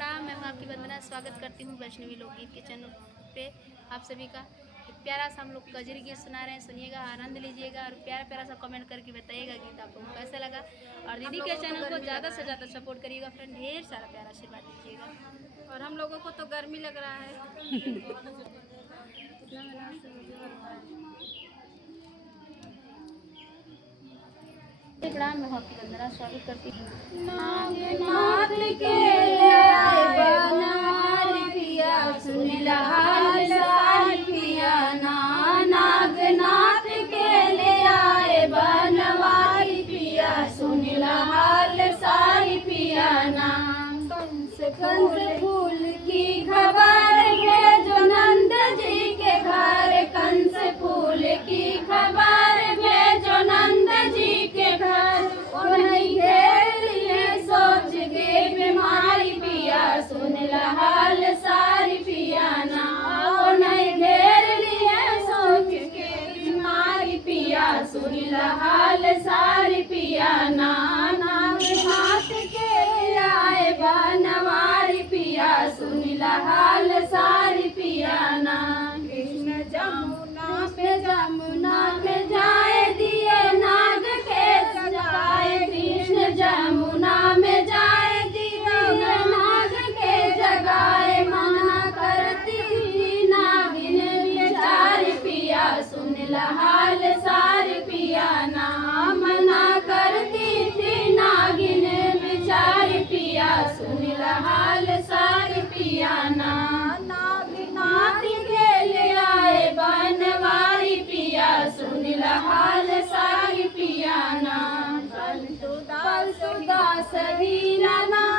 प्रणाम। मैं हूँ आपकी वंदना। स्वागत करती हूँ वैष्णवी लोकगीत के चैनल पे आप सभी का। एक प्यारा सा हम लोग कजरी गीत सुना रहे हैं, सुनिएगा, आनंद लीजिएगा और प्यारा प्यारा सा कमेंट करके बताइएगा गीत आप लोगों को कैसा लगा। और दीदी के चैनल को ज़्यादा से ज़्यादा सपोर्ट करिएगा फ्रेंड, ढेर सारा प्यारा आशीर्वाद दीजिएगा। और हम लोगों को तो गर्मी लग रहा है। प्रणाम। मैं हूँ आपकी वंदना। स्वागत करती हूँ। नागनाथ के आए बनवारी पिया, सुनिला हाल सारी पिया ना। नागनाथ के ले आए बनवारी पिया, सुनिला हाल सारी पिया ना। कंस फूल की खबर भेजो नंद जी के घर, कंस फूल की खबर भेजो नंद जी के घर। उन्हें घेर लिए सोच के बीमारी पिया, सुन हाल सारी पिया ना। उन्हें घेर लिए सोच के बीमारी पिया, सुन हाल सारी पिया ना। नागनाथ के आए बनवारी पिया, सुन हाल सारी पिया ना। कृष्ण जमुना पे जाए दिए नाग के जगाए, कृष्ण जमुना में जाए दिए नाग के जगाए। मना करती थी नागिन बेचारी पिया, सुन हाल सारी पिया ना। मना करती थी नागिन बेचारी पिया, सुन हाल सारी पिया ना। नागनाथ के ले आए बनवारी पिया, सुन हाल सारी पिया ना। दास हीरा ना